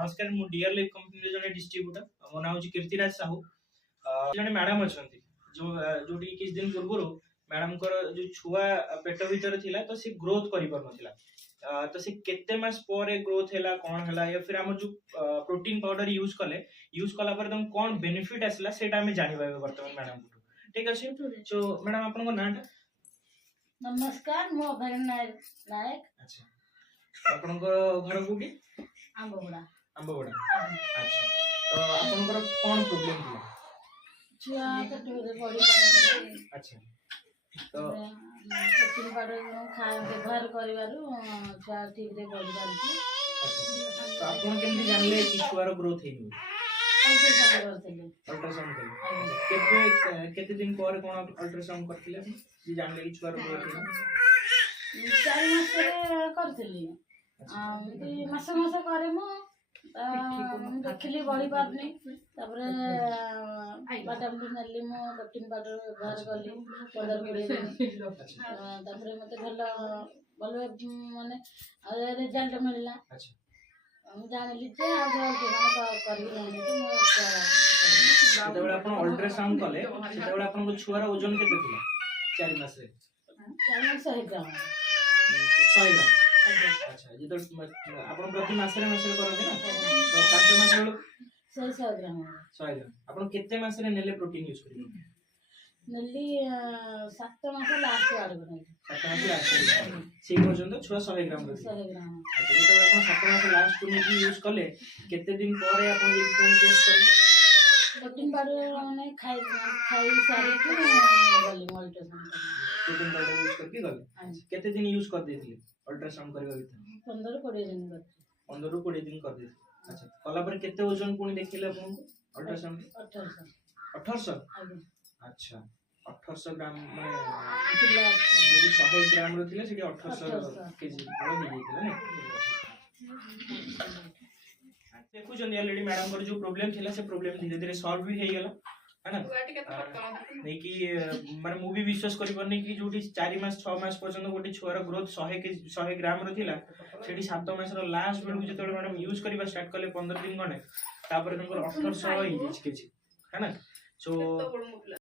नमस्कार मु dear life company जने डिस्ट्रीब्यूटर मो नाम होची कीर्तिराज साहू जने मैडम अछंती जो जोटी किछ दिन पूर्व मैडम को जो छुआ पेट भीतर थिला तो से ग्रोथ करि पर नथिला तो से केते मास पर ग्रोथ हैला कोन हैला या फिर हम जो प्रोटीन पाउडर यूज कला पर तुम कोन बेनिफिट आसला सेटा हमें जानि पाबे वर्तमान मैडम को ठीक अछि सो मैडम आपन को नाटा नमस्कार मो अभय नायक अच्छा आपन को घर कोठी आंबोबड़ा अच्छा तो आपन को कोन प्रॉब्लम थिला छुआ पेट में बड़ी अच्छा तो प्रोटीन पाउडर खाए व्यवहार करिवारु छुआ ठीक रे बड़ी पारती तो आपन केमती जानले कि छुआर ग्रोथ हेनी अल्ट्रासाउंड करले केते दिन पर कोन अल्ट्रासाउंड करथिले जे जानले कि छुआर ग्रोथ हेनी 4 मास करथिली मास मास करे मु देखली बड़ी पारनी तापर बादाम भी नली मो प्रोटीन पाउडर व्यवहार कली 15-20 दिन तापर मते भलो माने रिजल्ट मिलला अच्छा हम जानली जे आ करी जानि तो मो जेतेबेला आपण अल्ट्रासाउंड कले सेतेबेला आपण को छुआर ओजन केते थिला 4 मास रे 4 मास 100 ग्राम 100 ग्राम अच्छा जे तो आपण प्रति मास रे करते ना तो 5 मास रे 100 ग्राम 100 ग्राम आपण केते मास रे नेले प्रोटीन यूज करी नेली 7 मास लास्ट आड़ को 7 मास लास्ट से पर्यंत छुआ 100 ग्राम रे 100 ग्राम अच्छा जे तो आपण 7 मास लास्ट को नेकी यूज कले केते दिन परे आपण जे कोन टेस्ट करले प्रोटीन पाउडर माने खाई सारे के गली अल्ट्रासाउंड प्रोटीन पाउडर यूज करके गले केते दिन यूज कर देथिले अल्ट्रासाउंड करबा भीतर 15-20 दिन करते 15-20 दिन कर देथिले अच्छा कला पर केते ओजन कोनी देखिले आपन को अल्ट्रासाउंड 1800 आगे अच्छा 1800 ग्राम माने किलो जो 100 ग्राम रो थिले सेठी 1800 केजी हो गेइथिला ने देखु जन ऑलरेडी मैडम को जो प्रॉब्लम थिला से प्रॉब्लम धीरे धीरे सॉल्व भी हे गेला है ना नहीं कि माने मु भी विश्वास करि परनी कि जोटी 4 मास 6 मास पर्यंत गोटे छुआर ग्रोथ 100 ग्राम रो थिला सेठी 7 मास रो लास्ट बेलु जेतोले मैडम यूज करबा स्टार्ट कले 15 दिन गने तापर तंकर 1800 केजी है ना सो